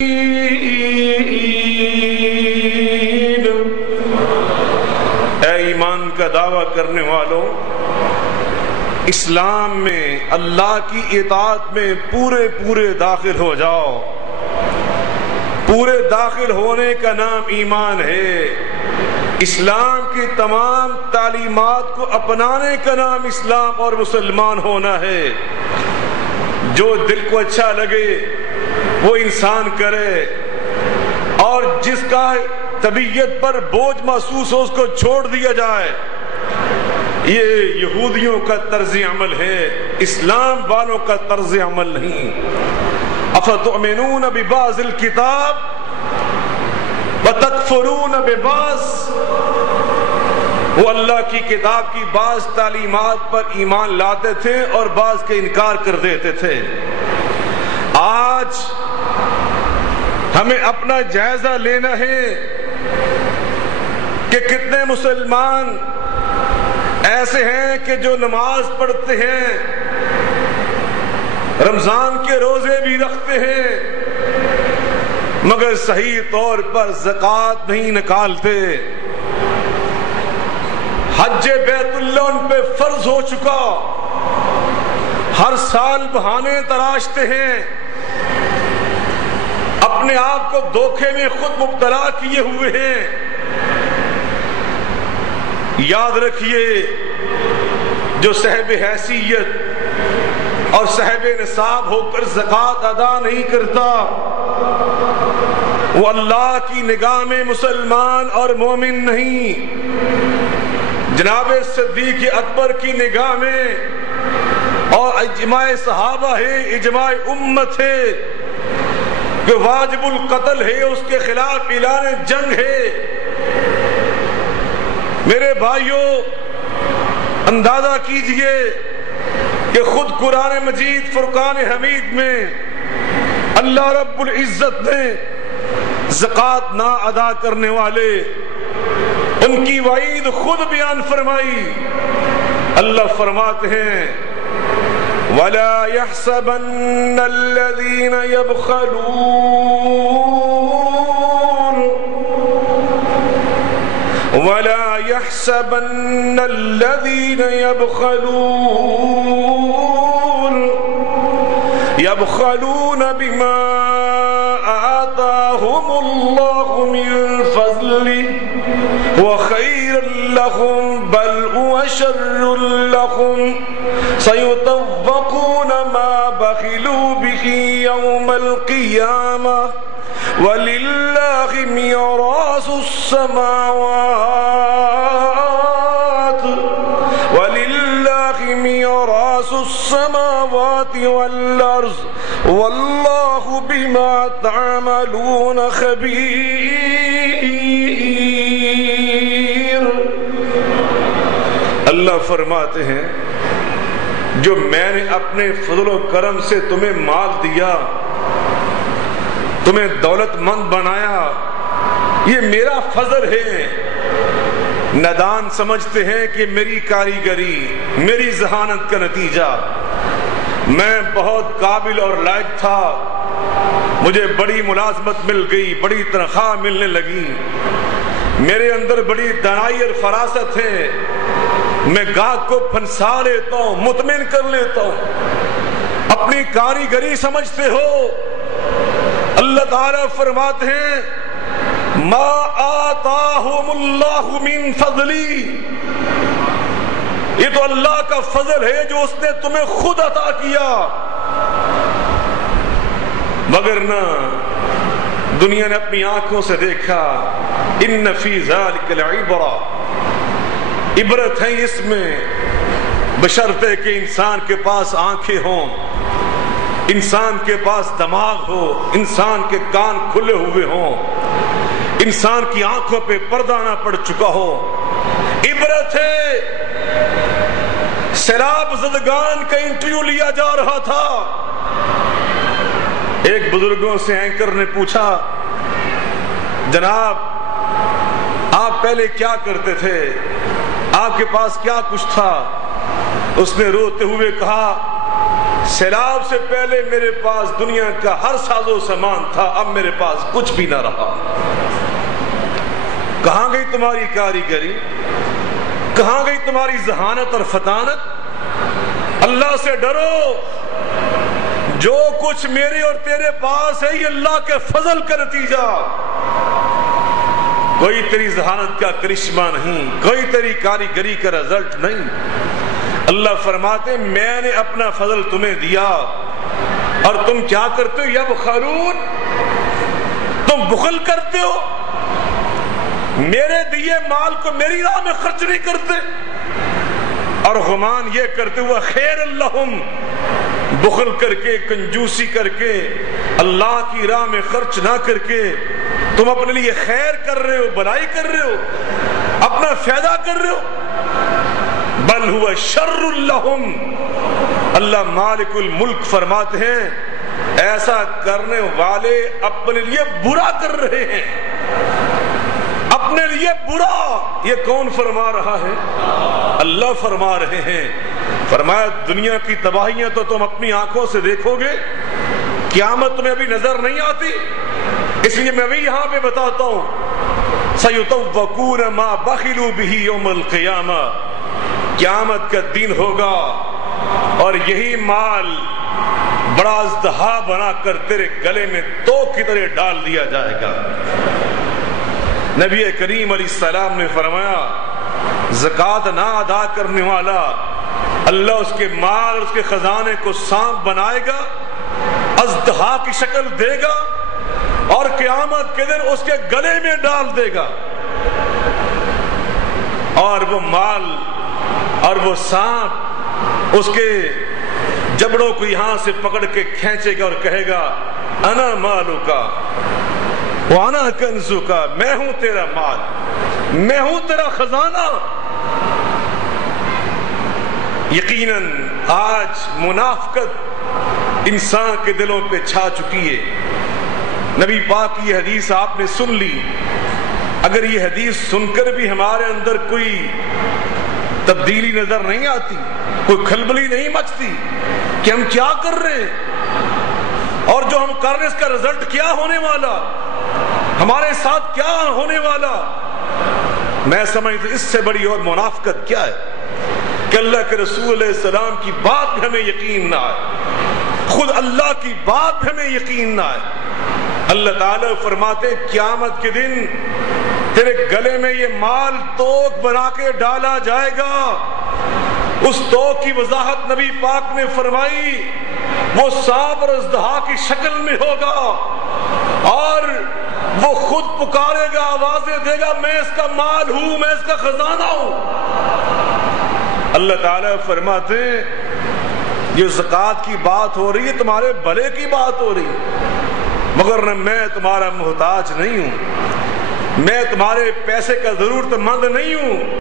اے ایمان کا دعویٰ کرنے والوں، اسلام میں اللہ کی اطاعت میں پورے داخل ہو جاؤ۔ پورے داخل ہونے کا نام ایمان ہے۔ اسلام کی تمام تعلیمات کو اپنانے کا نام اسلام اور مسلمان ہونا ہے۔ جو دل کو اچھا لگے وہ انسان کرے، اور جس کا طبیعت پر بوجھ محسوس ہو اس کو چھوڑ دیا جائے۔ یہ یہودیوں کا طرز عمل ہے، اسلام والوں کا طرز عمل نہیں۔ افتؤمنون ببعض الکتاب وتکفرون ببعض، وہ اللہ کی کتاب کی بعض تعلیمات پر ایمان لاتے تھے اور بعض کا انکار کر دیتے تھے۔ آج ہمیں اپنا جائزہ لینا ہے کہ کتنے مسلمان ایسے ہیں کہ جو نماز پڑھتے ہیں، رمضان کے روزے بھی رکھتے ہیں، مگر صحیح طور پر زکوٰۃ نہیں نکالتے۔ حج بیت اللہ ان پہ فرض ہو چکا، ہر سال بہانے تراشتے ہیں، اپنے آپ کو دھوکے میں خود مبتلا کیے ہوئے ہیں۔ یاد رکھیے، جو صاحب حیثیت اور صاحب نصاب ہو کر زکوٰۃ ادا نہیں کرتا، وہ اللہ کی نگاہ میں مسلمان اور مومن نہیں۔ جناب صدیق اکبر کی نگاہ میں اور اجماع صحابہ ہے، اجماع امت ہے کہ واجب القتل ہے، اس کے خلاف اعلان جنگ ہے۔ میرے بھائیوں، اندازہ کیجئے کہ خود قرآن مجید فرقان حمید میں اللہ رب العزت نے زکوٰۃ نہ ادا کرنے والے ان کی وعید خود بیان فرمائی۔ اللہ فرماتے ہیں وَلَا يَحْسَبَنَّ الَّذِينَ يَبْخَلُونَ وَلَا يَحْسَبَنَّ الَّذِينَ يَبْخَلُونَ بِمَا آتَاهُمُ اللَّهُ مِنْ فَضْلِهِ وَخَيْرًا لَهُمْ بَلْ هُوَ شَرٌّ لَهُمْ سَيُطَوَّقُونَ مَا بَخِلُوا بِهِ يَوْمَ الْقِيَامَةِ وَلِلَّهِ مِيرَاثُ السَّمَاوَاتِ وَالْأَرْضِ وَاللَّهُ بِمَا تَعْمَلُونَ خَبِيرٌ۔ اللہ فرماتے ہیں جو میں نے اپنے فضل و کرم سے تمہیں مال دیا، تمہیں دولت مند بنایا، یہ میرا فضل ہے۔ نادان سمجھتے ہیں کہ میری کاریگری، میری ذہانت کا نتیجہ، میں بہت قابل اور لائق تھا، مجھے بڑی ملازمت مل گئی، بڑی تنخواہ ملنے لگی، میرے اندر بڑی دانائی اور فراست ہے، میں گاہک کو پھنسا لیتا ہوں، مطمئن کر لیتا ہوں، اپنی کاریگری سمجھتے ہو۔ اللہ تعالیٰ فرماتے ہیں ما آتاہم اللہ من فضلی، یہ تو اللہ کا فضل ہے جو اس نے تمہیں خود عطا کیا، مگر نہ دنیا نے اپنی آنکھوں سے دیکھا۔ ان فی ذلک لعبرہ، عبرت ہے اس میں، بشرطے کہ انسان کے پاس آنکھیں ہوں، انسان کے پاس دماغ ہو، انسان کے کان کھلے ہوئے ہوں، انسان کی آنکھوں پہ پردہ نہ پڑ چکا ہو۔ عبرت ہے۔ سیلاب زدگان کا انٹرویو لیا جا رہا تھا، ایک بزرگوں سے اینکر نے پوچھا جناب آپ پہلے کیا کرتے تھے، آپ کے پاس کیا کچھ تھا؟ اس نے روتے ہوئے کہا سیلاب سے پہلے میرے پاس دنیا کا ہر ساز و سامان تھا، اب میرے پاس کچھ بھی نہ رہا۔ کہاں گئی تمہاری کاریگری؟ کہاں گئی تمہاری ذہانت اور فطانت؟ اللہ سے ڈرو، جو کچھ میرے اور تیرے پاس ہے یہ اللہ کے فضل کا نتیجہ، کوئی تیری ذہانت کا کرشمہ نہیں، کوئی تیری کاریگری کا رزلٹ نہیں۔ اللہ فرماتے میں نے اپنا فضل تمہیں دیا اور تم کیا کرتے ہو؟ یبخلون، تم بخل کرتے ہو، میرے دیے مال کو میری راہ میں خرچ نہیں کرتے، اور غمان یہ کرتے ہوا خیر اللہم، بخل کر کے، کنجوسی کر کے، اللہ کی راہ میں خرچ نہ کر کے تم اپنے لیے خیر کر رہے ہو، بھلائی کر رہے ہو، اپنا فائدہ کر رہے ہو، بل ہوا شر لہم۔ اللہ مالک الملک فرماتے ہیں ایسا کرنے والے اپنے لیے برا کر رہے ہیں، اپنے لیے برا۔ یہ کون فرما رہا ہے؟ اللہ فرما رہے ہیں۔ فرمایا دنیا کی تباہیاں تو تم اپنی آنکھوں سے دیکھو گے، قیامت تمہیں ابھی نظر نہیں آتی، اس لیے میں بھی یہاں پہ بتاتا ہوں سَيُطَوَّقُونَ مَا بَخِلُوا بِهِ يَوْمَ الْقِيَامَةِ، قیامت کا دن ہوگا اور یہی مال بڑا ازدہا بنا کر تیرے گلے میں توق کی طرح ڈال دیا جائے گا۔ نبی کریم علیہ السلام نے فرمایا زکوٰۃ نہ ادا کرنے والا اللہ اس کے مال اور اس کے خزانے کو سانپ بنائے گا، ازدہا کی شکل دے گا اور قیامت کے دن اس کے گلے میں ڈال دے گا، اور وہ مال اور وہ سانپ اس کے جبڑوں کو یہاں سے پکڑ کے کھینچے گا اور کہے گا انا مالو کا وانا کنزو کا، میں ہوں تیرا مال، میں ہوں تیرا خزانہ۔ یقیناً آج منافقت انسان کے دلوں پہ چھا چکی ہے۔ نبی پاک کی یہ حدیث آپ نے سن لی، اگر یہ حدیث سن کر بھی ہمارے اندر کوئی تبدیلی نظر نہیں آتی، کوئی کھلبلی نہیں مچتی کہ ہم کیا کر رہے ہیں اور جو ہم کر رہے ہیں اس کا رزلٹ کیا ہونے والا، ہمارے ساتھ کیا ہونے والا، میں سمجھتا اس سے بڑی اور منافقت کیا ہے کہ اللہ کے رسول علیہ السلام کی بات بھی ہمیں یقین نہ آئے، خود اللہ کی بات بھی ہمیں یقین نہ آئے۔ اللہ تعالیٰ فرماتے قیامت کے دن تیرے گلے میں یہ مال توق بنا کے ڈالا جائے گا، اس توق کی وضاحت نبی پاک نے فرمائی، وہ سانپ اور اژدہا کی شکل میں ہوگا اور وہ خود پکارے گا، آوازیں دے گا میں اس کا مال ہوں، میں اس کا خزانہ ہوں۔ اللہ تعالیٰ فرماتے ہیں یہ زکوٰۃ کی بات ہو رہی ہے، تمہارے بھلے کی بات ہو رہی ہے، مگر میں تمہارا محتاج نہیں ہوں، میں تمہارے پیسے کا ضرورت مند نہیں ہوں۔